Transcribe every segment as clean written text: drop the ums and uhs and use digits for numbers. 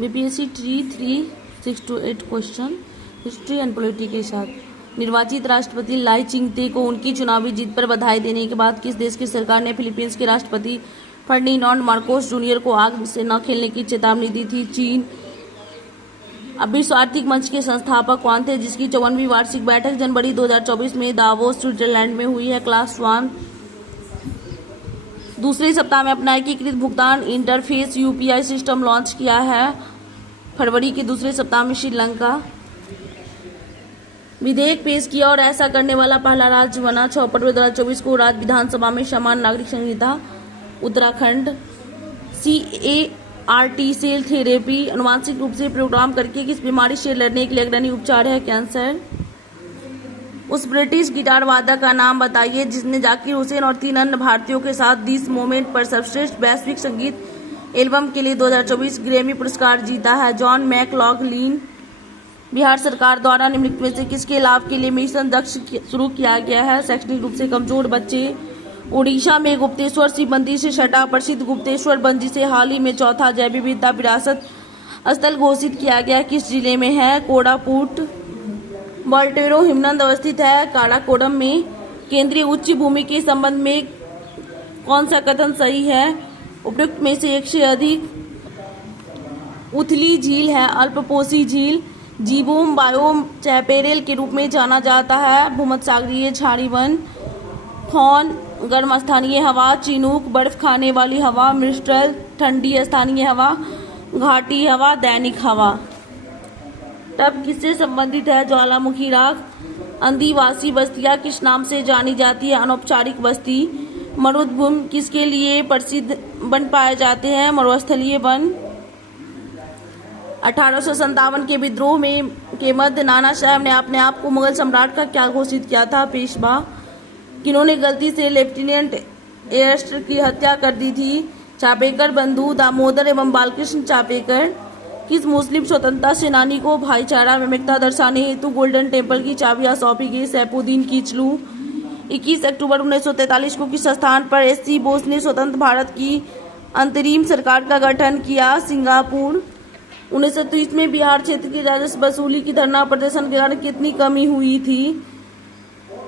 BPSC tree 3628 question history and polity के साथ। निर्वाचित राष्ट्रपति लाई चिंगते को उनकी चुनावी जीत पर बधाई देने के बाद किस देश की सरकार ने फिलीपींस के राष्ट्रपति फर्डिनांड मार्कोस जूनियर को आग से न खेलने की चेतावनी दी थी? चीन। अब विश्व आर्थिक मंच के संस्थापक कौन थे जिसकी 54वीं वार्षिक बैठक जनवरी 2024 में दावोस स्विट्जरलैंड में हुई है? क्लास 1। दूसरे सप्ताह में अपना एकीकृत भुगतान इंटरफेस यूपीआई सिस्टम लॉन्च किया है। फरवरी के दूसरे सप्ताह में श्रीलंका। विधेयक पेश किया और ऐसा करने वाला पहला राज्य बना। 6 फरवरी 2024 को राज्य विधानसभा में समान नागरिक संहिता। उत्तराखंड। CAR-T सेल थेरेपी अनुवांशिक रूप से प्रोग्राम करके किस बीमारी से लड़ने के लिए अग्रणी उपचार है? कैंसर। उस ब्रिटिश गिटार वादक का नाम बताइए जिसने जाकिर हुसैन और 3 अन्य भारतीयों के साथ दिस मोमेंट पर सर्वश्रेष्ठ वैश्विक संगीत एल्बम के लिए 2024 ग्रैमी पुरस्कार जीता है? John McLaughlin. बिहार सरकार द्वारा निम्नलिखित में से किसके लाभ के लिए मिशन दक्ष शुरू किया गया है? शैक्षणिक रूप से कमजोर बच्चे। ओडिशा में गुप्तेश्वर शिव मंदिर से 6ठा प्रसिद्ध गुप्तेश्वर बन जिसे हाल ही में 4था जैव विविधता विरासत स्थल घोषित किया गया किस जिले में है? कोड़ापुट। वोल्टेरो हिमनद अवस्थित है काराकोरम में। केंद्रीय उच्च भूमि के संबंध में कौन सा कथन सही है? उपयुक्त में से एक से अधिक। उथली झील है अल्पपोषी झील। जीबोम बायोम चैपेरेल के रूप में जाना जाता है। भूमध्यसागरीय झाड़ी वन। खौन गर्म स्थानीय हवा। चिनूक बर्फ खाने वाली हवा। मिस्ट्रल ठंडी स्थानीय हवा। घाटी हवा दैनिक हवा। तब किससे संबंधित है? ज्वालामुखी राख। आदिवासी बस्तियां किस नाम से जानी जाती है? अनौपचारिक बस्ती। मरुद्भूमि किसके लिए प्रसिद्ध वन पाए जाते हैं? मरुस्थलीय वन। 1857 के विद्रोह में के मध्य नाना साहब ने अपने आप को मुगल सम्राट का क्या घोषित किया था? पेशवा। किन्होंने गलती से लेफ्टिनेंट एयरस्टर की हत्या कर दी थी? चापेकर बंधु दामोदर एवं बालकृष्ण चापेकर। किस मुस्लिम स्वतंत्रता सेनानी को भाईचारा में एकता दर्शाने हेतु गोल्डन टेम्पल की चाबियां सौंपी गई? सैफुद्दीन किचलू। 21 अक्टूबर 1943 को किस स्थान पर एससी बोस ने स्वतंत्र भारत की अंतरिम सरकार का गठन किया? सिंगापुर। 1930 में बिहार क्षेत्र की राजस्व वसूली की धरना प्रदर्शन के कारण कितनी कमी हुई थी?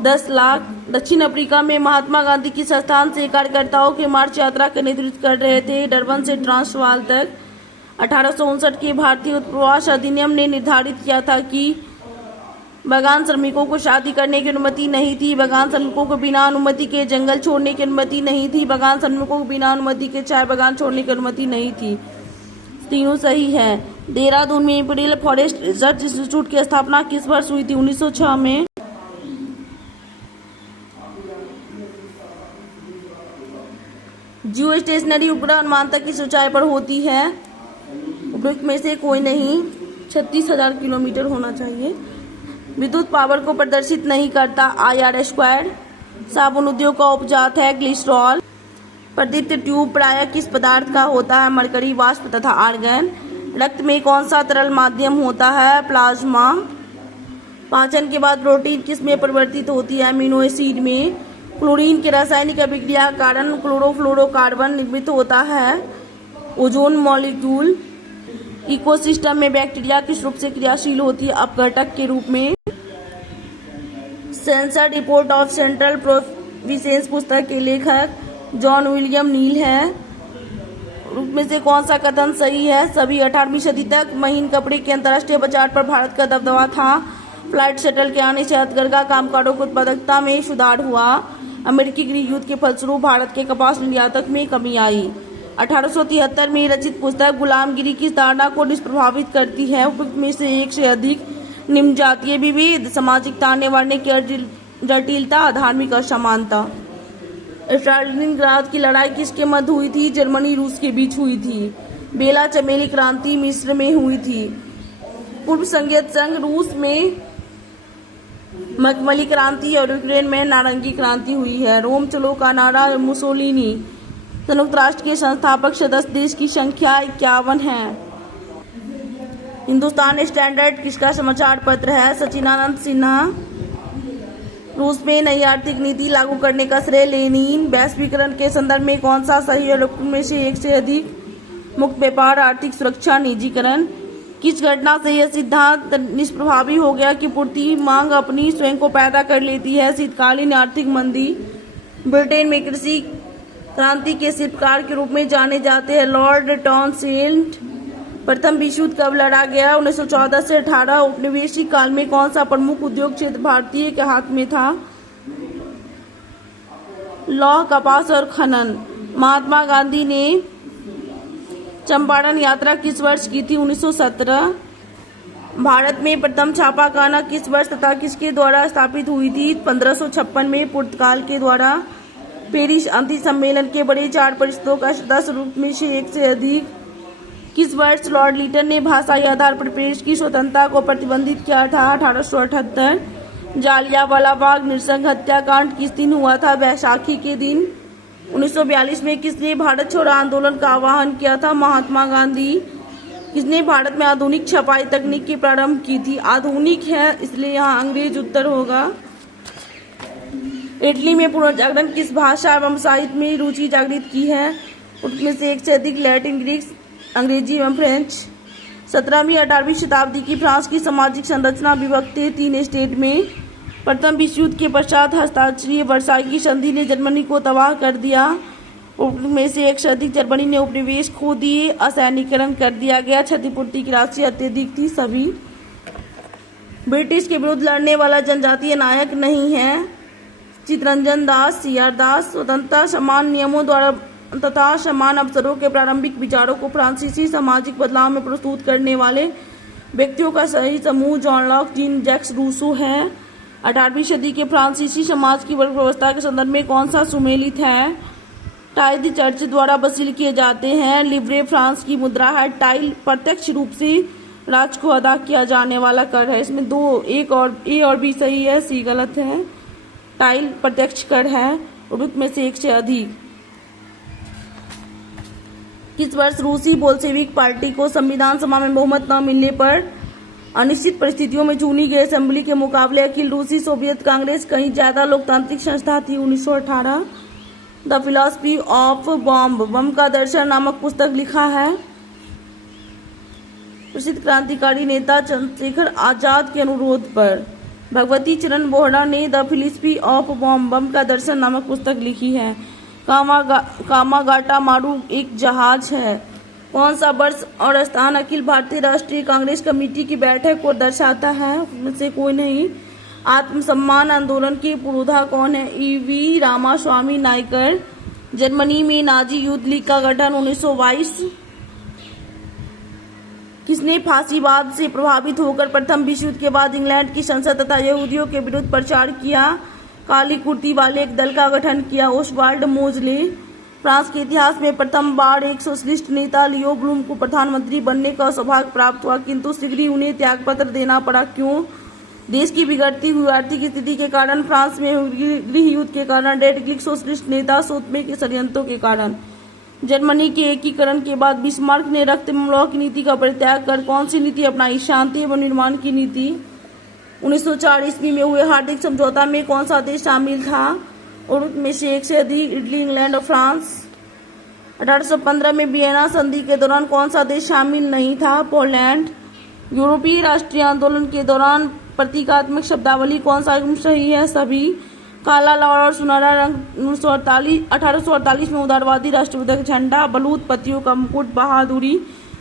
10 लाख। दक्षिण अफ्रीका में महात्मा गांधी किस स्थान से कार्यकर्ताओं के मार्च यात्रा का नेतृत्व कर रहे थे? डरबन से ट्रांसवाल तक। 1859 के भारतीय उत्प्रवास अधिनियम ने निर्धारित किया था कि बागान श्रमिकों को शादी करने की अनुमति नहीं थी। बागान श्रमिकों को बिना अनुमति के जंगल छोड़ने की अनुमति नहीं थी। बागान श्रमिकों को बिना अनुमति के चाय बागान छोड़ने की अनुमति नहीं थी। तीनों सही है। देहरादून में इंपीरियल फॉरेस्ट रिसर्च इंस्टीट्यूट की स्थापना किस वर्ष हुई थी? 1906 में। जियो स्टेशनरी उपग्रह अनुमानतः किस ऊंचाई पर होती है? उपयुक्त में से कोई नहीं। 36,000 किलोमीटर होना चाहिए। विद्युत पावर को प्रदर्शित नहीं करता IR²। साबुन उद्योग का उपजात है ग्लिसरॉल। प्रदीप्त ट्यूब प्रायः किस पदार्थ का होता है? मरकरी वाष्प तथा आर्गन। रक्त में कौन सा तरल माध्यम होता है? प्लाज्मा। पाचन के बाद प्रोटीन किस में परिवर्तित होती है? अमीनो एसिड में। क्लोरीन के रासायनिक अभिक्रिया के कारण क्लोरोफ्लोरोकार्बन निर्मित होता है। Ozone molecule. इकोसिस्टम में बैक्टीरिया किस रूप से क्रियाशील होती है? अपघटक के रूप में। Sensor report of central provinces पुस्तक के लेखक जॉन विलियम नील है। रूप में से कौन सा कथन सही है? सभी 18वीं सदी तक महीन कपड़े के अंतर्राष्ट्रीय बाजार पर भारत का दबदबा था। फ्लाइट शटल के आने से हथकरघा कामगारों की उत्पादकता में सुधार हुआ। अमेरिकी गृह युद्ध के फलस्वरूप भारत के कपास निर्यातक में कमी आई। 1873 में रचित पुस्तक गुलामगिरी की धारणा को निष्प्रभावित करती है? उपयुक्त में से एक से अधिक। निम्न जातीय विभेद, सामाजिक ताने-बाने की जटिलता, धार्मिक असमानता। स्टालिनग्राद की लड़ाई किसके मध्य हुई थी? जर्मनी रूस के बीच हुई थी। बेला चमेली क्रांति मिस्र में हुई थी। पूर्व सोवियत संघ रूस में मखमली क्रांति और यूक्रेन में नारंगी क्रांति हुई है। रोम चलो का नारा मुसोलिनी। संयुक्त राष्ट्र के संस्थापक सदस्य देश की संख्या 51 है। हिंदुस्तान स्टैंडर्ड किसका समाचार पत्र है? सचिनानंद सिन्हा। रूस में नई आर्थिक नीति लागू करने का श्रेय लेनिन। वैश्वीकरण के संदर्भ में कौन सा सही है? में से एक से अधिक। मुक्त व्यापार, आर्थिक सुरक्षा, निजीकरण। किस घटना से यह सिद्धांत निष्प्रभावी हो गया कि पूर्ति मांग अपनी स्वयं को पैदा कर लेती है? शीतकालीन आर्थिक मंदी। ब्रिटेन में कृषि क्रांति के शिल्पकार के रूप में जाने जाते हैं लॉर्ड टाउनशेंड। प्रथम विश्व युद्ध कब लड़ा गया? 1914 से 18। उपनिवेशिक काल में कौन सा प्रमुख उद्योग क्षेत्र भारतीय के हाथ में था? लौह, कपास और खनन। महात्मा गांधी ने चंपारण यात्रा किस वर्ष की थी? 1917। भारत में प्रथम छापाखाना किस वर्ष तथा किसके द्वारा स्थापित हुई थी? 1556 में पुर्तगाल के द्वारा। पेरिस शांति सम्मेलन के बड़े 4 परिषदों का सदस्य रूप में से एक से अधिक। किस वर्ष लॉर्ड लिटन ने भाषाई आधार पर प्रेस की स्वतंत्रता को प्रतिबंधित किया था? 1878। जालियांवाला बाग नृशंस हत्याकांड किस दिन हुआ था? बैसाखी के दिन। 1942 में किसने भारत छोड़ो आंदोलन का आह्वान किया था? महात्मा गांधी। किसने भारत में आधुनिक छपाई तकनीक की प्रारंभ की थी? आधुनिक है इसलिए यहाँ अंग्रेज उत्तर होगा। इटली में पुनर्जागरण किस भाषा एवं साहित्य में रुचि जागृत की है? उनमें से एक से अधिक। लैटिन, ग्रीक, अंग्रेजी एवं फ्रेंच। 17वीं 18वीं शताब्दी की फ्रांस की सामाजिक संरचना विभक्त है 3 स्टेट में। प्रथम विश्व युद्ध के पश्चात हस्ताक्षरीय वर्साई की संधि ने जर्मनी को तबाह कर दिया। उनमें से एक से अधिक। जर्मनी ने उपनिवेश खो दिए, असैनिकरण कर दिया गया, क्षतिपूर्ति की राशि अत्यधिक थी। सभी। ब्रिटिश के विरुद्ध लड़ने वाला जनजातीय नायक नहीं है? चित्तरंजन दास, सीआर दास। स्वतंत्रता, समान नियमों द्वारा तथा समान अवसरों के प्रारंभिक विचारों को फ्रांसीसी सामाजिक बदलाव में प्रस्तुत करने वाले व्यक्तियों का सही समूह John Locke, Jean Jacques Rousseau है। 18वीं सदी के फ्रांसीसी समाज की वर्ग व्यवस्था के संदर्भ में कौन सा सुमेलित है? टाइल चर्च द्वारा वसूल किए जाते हैं। लिब्रे फ्रांस की मुद्रा है। टाइल प्रत्यक्ष रूप से राज्य को अदा किया जाने वाला कर है। इसमें दो, एक और ए और बी सही है, सी गलत है। टाइल प्रत्यक्ष कर है, में से एक से अधिक। किस वर्ष रूसी बोल्शेविक पार्टी को संविधान सभा में बहुमत न मिलने पर अनिश्चित परिस्थितियों में चुनी गई असेंबली के मुकाबले अखिल रूसी सोवियत कांग्रेस कहीं ज्यादा लोकतांत्रिक संस्था थी? 1918। द फिलॉसफी ऑफ बॉम्ब, बम का दर्शन नामक पुस्तक लिखा है? प्रसिद्ध क्रांतिकारी नेता चंद्रशेखर आजाद के अनुरोध पर। भगवती चरण बोहरा ने द फिलॉसफी ऑफ बॉम्ब, बम का दर्शन नामक पुस्तक लिखी है। कामागाटा मारू एक जहाज है। कौन सा वर्ष और स्थान अखिल भारतीय राष्ट्रीय कांग्रेस कमेटी की बैठक को दर्शाता है? उसमें से कोई नहीं। आत्मसम्मान आंदोलन के पुरोधा कौन है? ईवी रामास्वामी नायकर। जर्मनी में नाजी युद्ध लीग का गठन 1922। किसने फांसीवाद से प्रभावित होकर प्रथम विश्व युद्ध के बाद इंग्लैंड की संसद तथा यहूदियों के विरुद्ध प्रचार किया? काली कुर्ती वाले एक दल का गठन किया? ओस्वाल्ड मोजले। फ्रांस के इतिहास में प्रथम बार एक सोशलिस्ट नेता लियो ब्लूम को प्रधानमंत्री बनने का सौभाग्य प्राप्त हुआ, किंतु शीघ्र ही उन्हें त्यागपत्र देना पड़ा। क्यों? देश की बिगड़ती हुई आर्थिक स्थिति के कारण, फ्रांस में गृह युद्ध के कारण, रेड क्लिक सोशलिस्ट नेता सोतमे के षड्यंत्रों के कारण। जर्मनी के एकीकरण के बाद बिस्मार्क ने रक्त एवं लौह की नीति का परित्याग कर कौन सी नीति अपनाई? शांति एवं निर्माण की नीति। 1904 ईस्वी में हुए हार्दिक समझौता में कौन सा देश शामिल था? और उनमें से एक से अधिक। इटली, इंग्लैंड और फ्रांस। 1815 में वियना संधि के दौरान कौन सा देश शामिल नहीं था? पोलैंड। यूरोपीय राष्ट्रीय आंदोलन के दौरान प्रतीकात्मक शब्दावली कौन सा सही है? सभी। काला, लाल और सुनहरा रंग 1848 में उदारवादी राष्ट्रवाद झंडा। बलूत, पतियों का मुकुट, बहादुरी,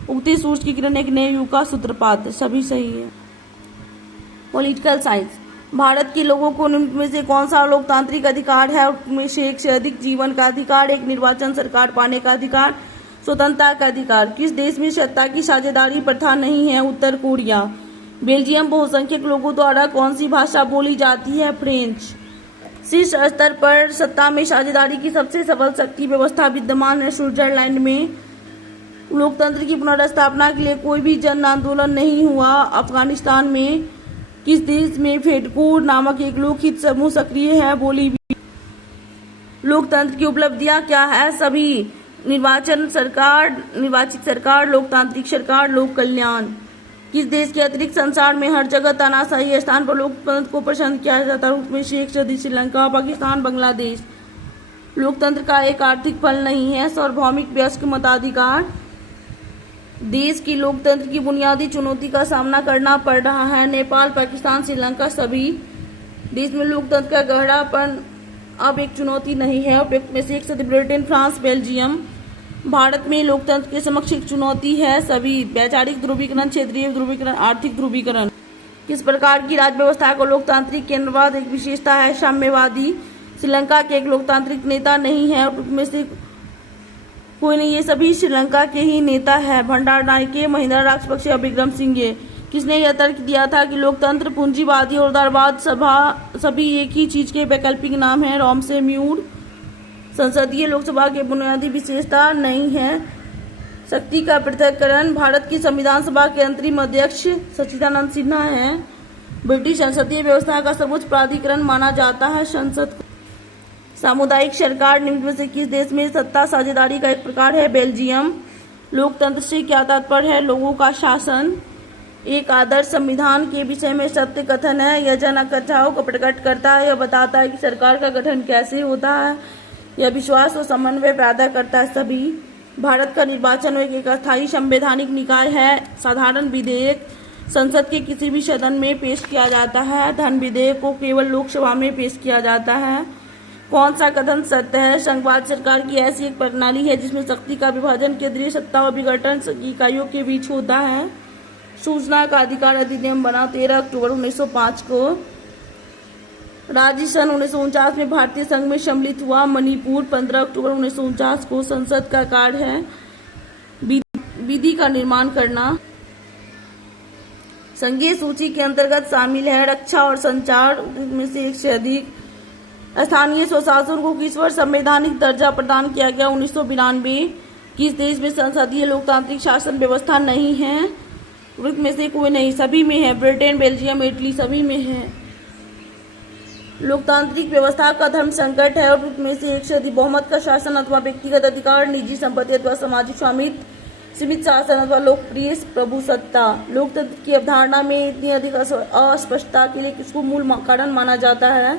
उगते सूरज की किरण, एक नए युग का सूत्रपात। सभी सही है। Political science. भारत के लोगों को निम्न में से कौन सा लोकतांत्रिक अधिकार है? उनमें से एक से अधिक। जीवन का अधिकार, एक निर्वाचन सरकार पाने का अधिकार, स्वतंत्रता का अधिकार। किस देश में सत्ता की साझेदारी प्रथा नहीं है? उत्तर कोरिया। बेल्जियम बहुसंख्यक लोगों द्वारा कौन सी भाषा बोली जाती है? फ्रेंच। शीर्ष स्तर पर सत्ता में साझेदारी की सबसे सबल शक्ति व्यवस्था विद्यमान है स्विट्जरलैंड में। लोकतंत्र की पुनर्स्थापना के लिए कोई भी जन आंदोलन नहीं हुआ। अफगानिस्तान में किस देश में फेडकोर नामक एक लोकहित समूह सक्रिय है? बोलीविया। लोकतंत्र की उपलब्धियां क्या है? सभी। निर्वाचित सरकार, लोकतांत्रिक सरकार, लोक कल्याण। किस देश के अतिरिक्त संसार में हर जगह तानाशाही स्थान पर लोकतंत्र को पसंद किया जाता है? उसमें से एक से श्रीलंका, पाकिस्तान, बांग्लादेश। लोकतंत्र का एक आर्थिक फल नहीं है सार्वभौमिक वयस्क मताधिकार। देश की लोकतंत्र की बुनियादी चुनौती का सामना करना पड़ रहा है। नेपाल, पाकिस्तान, श्रीलंका सभी देश में लोकतंत्र का गहरापन अब एक चुनौती नहीं है। उपयुक्त में से 1 ब्रिटेन, फ्रांस, बेल्जियम। भारत में लोकतंत्र के समक्ष एक चुनौती है सभी वैचारिक ध्रुवीकरण, क्षेत्रीय ध्रुवीकरण, आर्थिक ध्रुवीकरण। किस प्रकार की राज्य व्यवस्था को लोकतांत्रिक केंद्रवाद एक विशेषता है साम्यवादी। श्रीलंका के एक लोकतांत्रिक नेता नहीं है, उनमें से कोई नहीं, ये सभी श्रीलंका के ही नेता है। भंडारनायके, महिंद्रा राजपक्षे और विक्रमसिंघे। किसने यह तर्क दिया था कि लोकतंत्र, पूंजीवादी और उदारवाद सभी एक ही चीज के वैकल्पिक नाम है? रॉमसे म्यूर। संसदीय लोकसभा की बुनियादी विशेषता नहीं है शक्ति का पृथक्करण। भारत की संविधान सभा के अंतरिम अध्यक्ष सच्चिदानंद सिन्हा हैं। ब्रिटिश संसदीय व्यवस्था का सर्वोच्च प्राधिकरण माना जाता है संसद। सामुदायिक सरकार निम्न में से किस देश में सत्ता साझेदारी का एक प्रकार है? बेल्जियम। लोकतंत्र से क्या तात्पर्य है? लोगों का शासन। एक आदर्श संविधान के विषय में सत्य कथन है। यह जन आकांक्षाओं को प्रकट करता है। यह बताता है कि सरकार का गठन कैसे होता है। यह विश्वास और समन्वय पैदा करता है सभी। भारत का निर्वाचन एक अस्थायी संवैधानिक निकाय है। साधारण विधेयक संसद के किसी भी सदन में पेश किया जाता है। धन विधेयक को केवल लोकसभा में पेश किया जाता है। कौन सा कथन सत्य है? संघवाद सरकार की ऐसी एक प्रणाली है जिसमें शक्ति का विभाजन केंद्रीय सत्ता और विघटन इकाइयों के बीच होता है। सूचना का अधिकार अधिनियम बना 13 अक्टूबर 1905 को। राज्य सन 1949 में भारतीय संघ में सम्मिलित हुआ। मणिपुर 15 अक्टूबर 1949 को। संसद का कार्य है विधि का निर्माण करना। संघीय सूची के अंतर्गत शामिल है रक्षा और संचार में से 1 से अधिक। स्थानीय स्वशासन को किस वर्ष संवैधानिक दर्जा प्रदान किया गया? 1992। किस देश में संसदीय लोकतांत्रिक शासन व्यवस्था नहीं है? वृत्त में से कोई नहीं, सभी में है। ब्रिटेन, बेल्जियम, इटली सभी में है। लोकतांत्रिक व्यवस्था का धर्म संकट है और उसमें से 1 से अधिक बहुमत का शासन अथवा व्यक्तिगत अधिकार, निजी संपत्ति अथवा सामाजिक स्वामित्व, सीमित शासन अथवा लोकप्रिय प्रभुसत्ता। लोकतंत्र की अवधारणा में इतनी अधिक अस्पष्टता के लिए किसको मूल कारण माना जाता है?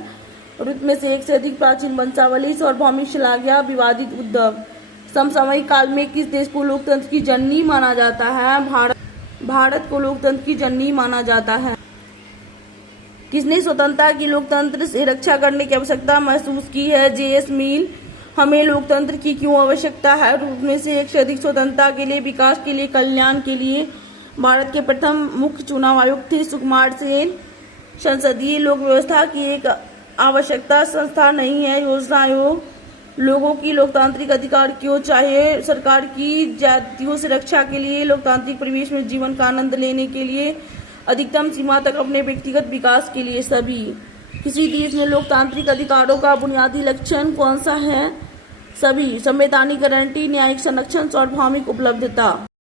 वृत्त में से 1 से अधिक प्राचीन वंशावली सार्वभौमिक श्लाघ्या, विवादित उद्धव। समसामयिक काल में किस देश को लोकतंत्र की जननी माना जाता है? भारत को लोकतंत्र की जननी माना जाता है। किसने स्वतंत्रता की लोकतंत्र से रक्षा करने की आवश्यकता महसूस की है? जे.एस. मिल। हमें लोकतंत्र की क्यों आवश्यकता है? रूप में से 1 से अधिक स्वतंत्रता के लिए, विकास के लिए, कल्याण के लिए। भारत के प्रथम मुख्य चुनाव आयुक्त थे सुकुमार सेन। संसदीय लोक व्यवस्था की एक आवश्यकता संस्था नहीं है योजना आयोग। लोगों की लोकतांत्रिक अधिकार क्यों चाहिए? सरकार की जातियों से रक्षा के लिए, लोकतांत्रिक परिवेश में जीवन का आनंद लेने के लिए, अधिकतम सीमा तक अपने व्यक्तिगत विकास के लिए सभी। किसी देश में लोकतांत्रिक अधिकारों का बुनियादी लक्षण कौन सा है? सभी। संवैधानिक गारंटी, न्यायिक संरक्षण, सार्वभौमिक उपलब्धता।